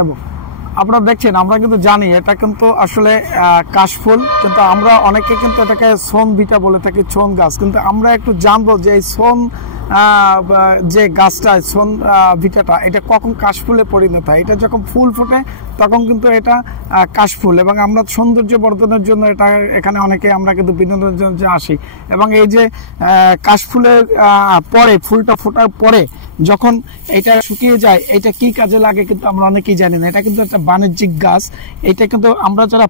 এবং আপনারা দেখছেন আমরা কিন্তু জানি এটা কিন্তু আসলে কাশফুল, কিন্তু আমরা অনেকে কিন্তু এটাকে সোন ভিটা বলে থাকি, সোন গাছ। কিন্তু আমরা একটু জানবো যে এই সোন যে গাছটা সোন ভিটাটা এটা কখন কাশফুলে পরিণত হয়। এটা যখন ফুল ফোটে তখন কিন্তু এটা কাশফুল, এবং আমরা সৌন্দর্য বর্ধনের জন্য এটা এখানে অনেকে আমরা কিন্তু বিনোদনের জন্য আসি। এবং এই যে কাশফুলের পরে ফুলটা ফোটার পরে যখন এটা শুকিয়ে যায় এটা কি কাজে লাগে কিন্তু আমরা অনেকেই জানি না। এটা কিন্তু একটা বাণিজ্যিক গাছ। এটা কিন্তু আমরা যারা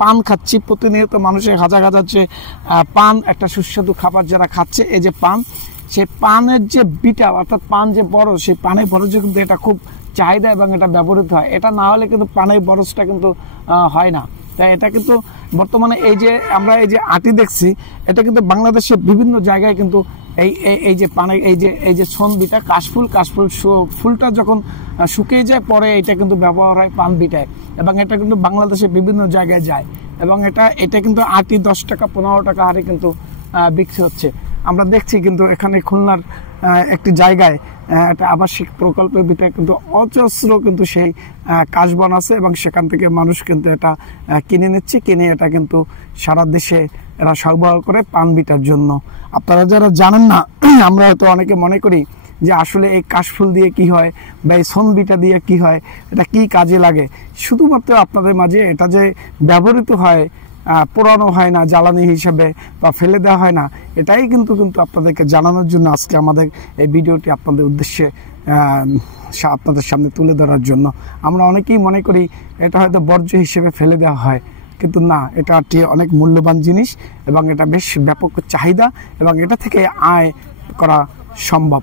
পান খাচ্ছি প্রতিনিয়ত, মানুষের হাজার হাজার যে পান একটা সুস্বাদু খাবার যারা খাচ্ছে, এই যে পান, সেই পানের যে বিটা অর্থাৎ পান যে বরজ, সেই পানের বরজে কিন্তু এটা খুব চাহিদা এবং এটা ব্যবহৃত হয়। এটা না হলে কিন্তু পানের বরজটা কিন্তু হয় না। তাই এটা কিন্তু বর্তমানে এই যে আমরা এই যে আটি দেখছি, এটা কিন্তু বাংলাদেশের বিভিন্ন জায়গায় কিন্তু এই যে পানে এই যে সোন বিটা কাশফুল ফুলটা যখন শুকিয়ে যায় পরে এটা কিন্তু ব্যবহার হয় পান বিটায়, এবং এটা কিন্তু বাংলাদেশের বিভিন্ন জায়গায় যায়। এবং এটা কিন্তু আটি 10 টাকা 15 টাকা হারে কিন্তু বিক্রি হচ্ছে। আমরা দেখছি কিন্তু এখানে খুলনার একটি জায়গায় একটা আবাসিক প্রকল্পের ভিতরে কিন্তু অজস্র কিন্তু সেই কাশবন আছে, এবং সেখান থেকে মানুষ কিন্তু এটা কিনে নিচ্ছে, কিনে এটা কিন্তু সারা দেশে এরা সরবরাহ করে পান বিটার জন্য। আপনারা যারা জানেন না, আমরা হয়তো অনেকে মনে করি যে আসলে এই কাশফুল দিয়ে কি হয় বা এই সোন বিটা দিয়ে কি হয়, এটা কি কাজে লাগে। শুধুমাত্র আপনাদের মাঝে এটা যে ব্যবহৃত হয়, পোড়ানো হয় না জ্বালানি হিসেবে বা ফেলে দেওয়া হয় না, এটাই কিন্তু আপনাদেরকে জানানোর জন্য আজকে আমাদের এই ভিডিওটি আপনাদের উদ্দেশ্যে আপনাদের সামনে তুলে ধরার জন্য। আমরা অনেকেই মনে করি এটা হয়তো বর্জ্য হিসেবে ফেলে দেওয়া হয়, কিন্তু না, এটা একটি অনেক মূল্যবান জিনিস এবং এটা বেশ ব্যাপক চাহিদা এবং এটা থেকে আয় করা সম্ভব।